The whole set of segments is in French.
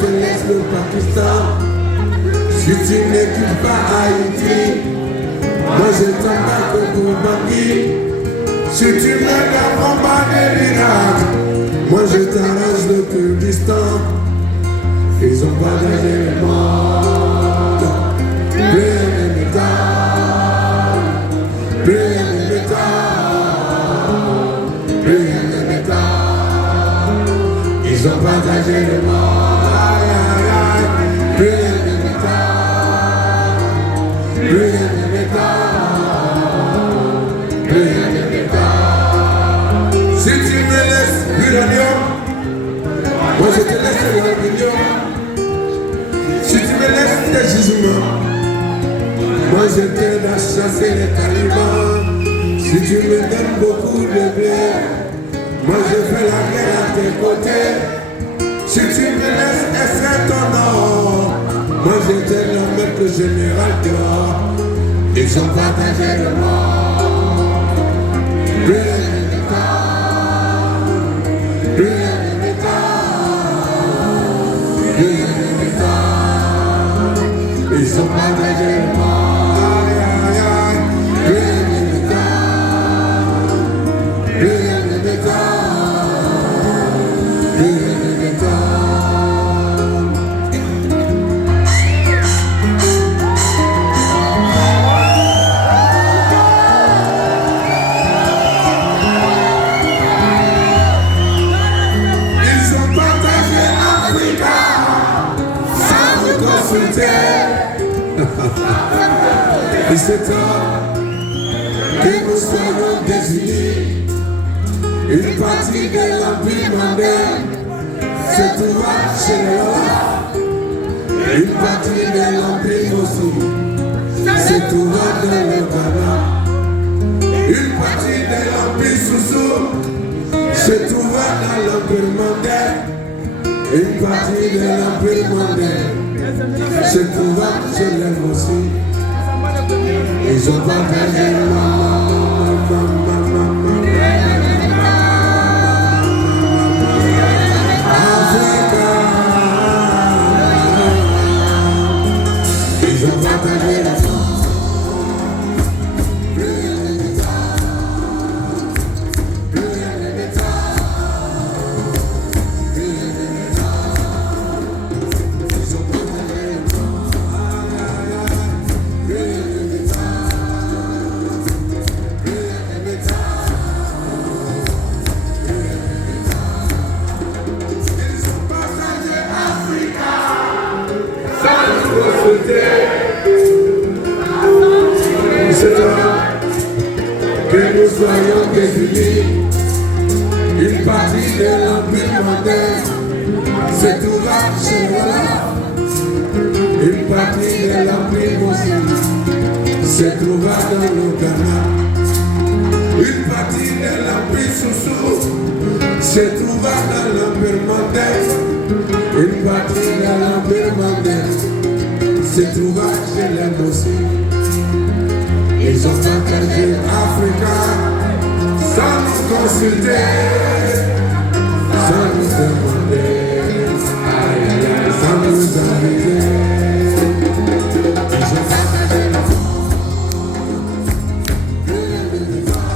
te laisse le Pakistan. Si tu n'écoutes pas Haïti, moi je t'embarque pour Bangui. Si tu me gardes bombarder l'Irak, moi je t'arrache le Kurdistan. Ils ont partagé le monde. Plus rien ne m'étonne. Plus rien ne m'étonne. Plus rien ne m'étonne. Ils ont partagé le monde. Plus rien ne m'étonne. Plus rien ne m'étonne. Plus rien ne m'étonne. Si tu me laisses l'uranium, moi je te laisse l'uranium. Si tu me laisses tes gisements, moi je t'aide à chasser les talibans. Si tu me donnes beaucoup de blé, moi je fais la guerre à tes côtés. Si tu me laisses extraire ton or, moi je t'aide à mettre le général dehors. Ils ont partagé le monde. Plus rien ne m'étonne. Plus rien ne m'étonne. Plus rien ne m'étonne. Ils ont partagé le monde. Plus rien ne m'étonne. Plus rien ne m'étonne. Plus rien ne Ils ont partagé Africa sans nous consulter. Et c'est temps que nous soyons désunis. Une partie de l'empire mondain se trouva chez les Rois. Une partie de l'empire aussi se trouva dans le Ghana. Une partie de l'empire Soussou se trouva dans l'empire mondain. Une partie de l'empire mondain se trouva chez les aussi. Ils ont partagé Africa. Ils ont partagé la France. Plus rien ne m'étonne. Plus rien ne m'étonne. Plus rien ne m'étonne. Ils ont partagé la France. Plus rien ne c'est temps que nous soyons désunis. Une partie de l'empire mondain se trouva chez Rola. Une partie de l'empire aussi se trouva dans le Ghana. Une partie de l'empire Soussou se trouva dans l'empire mondain. Une partie de l'empire mondain se trouva chez les aussi. Ils ont partagé Africa sans nous consulter, sans nous demander, sans nous inviter. Ils ont partagé la France. Plus rien ne m'étonne.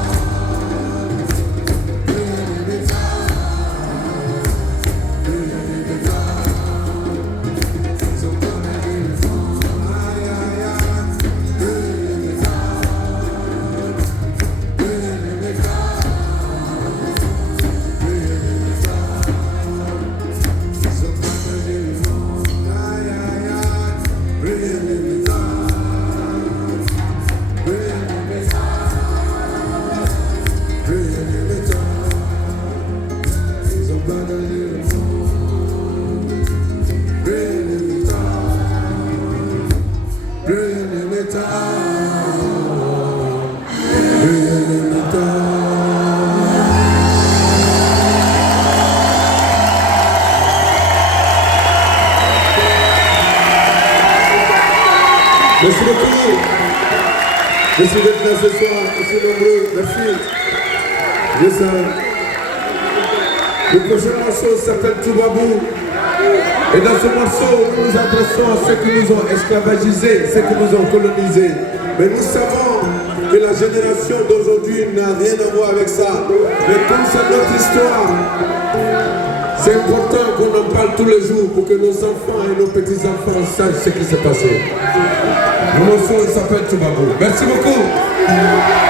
Plus rien ne m'étonne. Plus rien ne m'étonne. Ils ont partagé la France. Plus rien ne Merci beaucoup. Merci d'être là ce soir, aussi nombreux. Merci. Le prochain morceau s'appelle Toubabou. Et dans ce morceau, nous nous adressons à ceux qui nous ont esclavagisés, ceux qui nous ont colonisés. Mais nous savons que la génération d'aujourd'hui n'a rien à voir avec ça. Mais comme c'est notre histoire, c'est important qu'on en parle tous les jours pour que nos enfants et nos petits-enfants sachent ce qui s'est passé. Le morceau s'appelle Toubabou. Merci beaucoup.